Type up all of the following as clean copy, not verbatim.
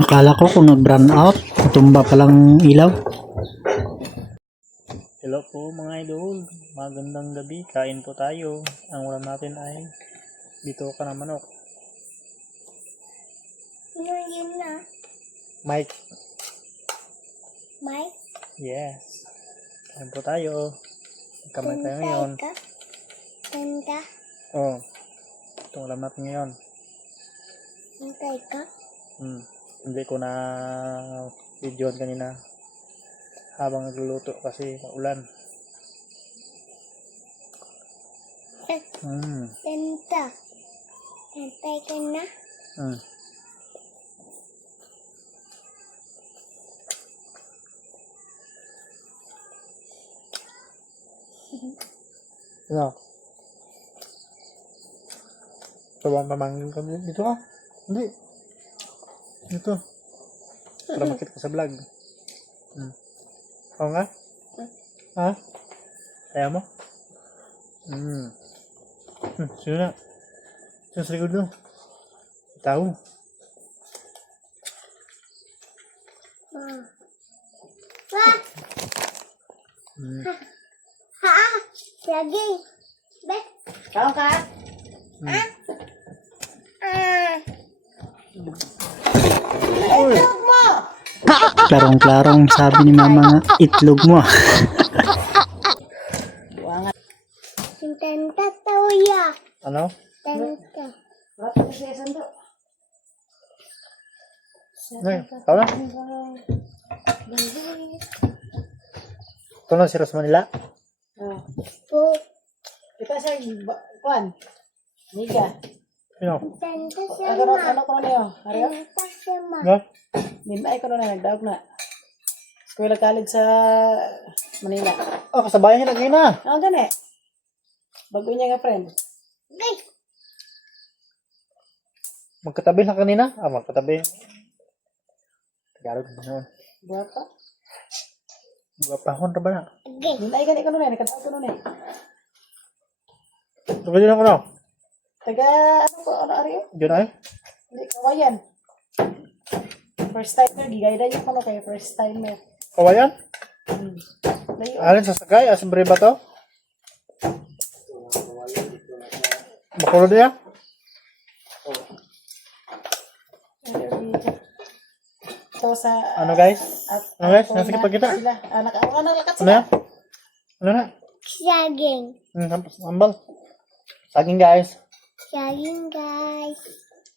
Akala ko kung nag-brown out, tumba palang ilaw. Hello po mga idol, magandang gabi, kain po tayo. Ang ulam natin ay dito ka na manok. Yun na. Mike. Mike? Yes. Kain po tayo. Kamay tayo ngayon. Tanda? Oh, itong ulam natin ngayon. Hintay ka? Hindi ko na videoan kanina habang nagluluto kasi maulan. Tanda. Hintay ka na? Ano? Sabang pamangkin kami dito ka? Hindi. Dito. Para makita ka sa vlog. Oo nga? Ha? Kaya mo? Sino na? Sino sa likod mo? Tao. Lagi. Be? Kau ka? Itlog mo! Klarong-klarong sabi ni mama nga, itlog mo. Buangan. Yung tanda tao ya. Ano? Tanda. Berapa kasi sandok? Ay, tao na. Ito na si Ros Manila. Po. Kita sa kuan. Niga. Sino? Tanda Ano sama. ko niyo? Ariyo? Tanda sama. No? Nimay ko na nagdaog na. Eskwela college sa Manila. Oh, kasabayan niya lagi na. Ano gani? Bago niya nga friend. Gay. Magkatabi na kanina? Magkatabi. Tagalog na naman. Buapa. Gapahon na ba na? Gay. Nimay gani ko na nagdaog ko na. Pwede na ko na. Taga ano ko ano ariyo? Diyan ay? Hindi kawayan. First timer gigayda niya ko no kay first timer. Kawayan? Layo. Alin sa Sagay? Asa ba to? Bakulod niya? So sa Ano guys? Ano guys? Nasa kita? Sila anak ako lakat Ano sila. yan? Ano na? Saging. Ambal. Saging guys. Saging guys.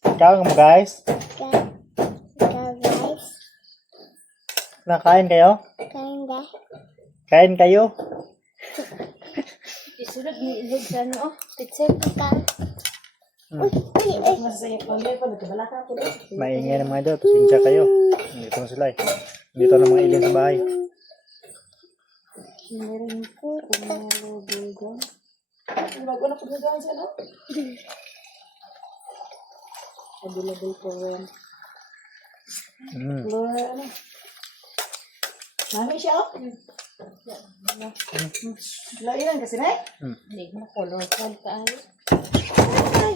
Ikaw mo guys. Ikaw guys. Nakain kayo? Tanda. Kain kayo? Isulod ni ilog sa ano. Pitsay ka. Uy, Ay, masasaya ko niya ko nagkabalaka ko. Maingay ng mga idol. Pasensya kayo. Dito na sila eh. Dito na mga alien sa bahay. Meron po kumalobigan. Bago na pagdagaan siya, no? Available for rent. Ano? Mami siya, oh? Lainan kasi na eh? Hindi mo colorful ka ay. Ay!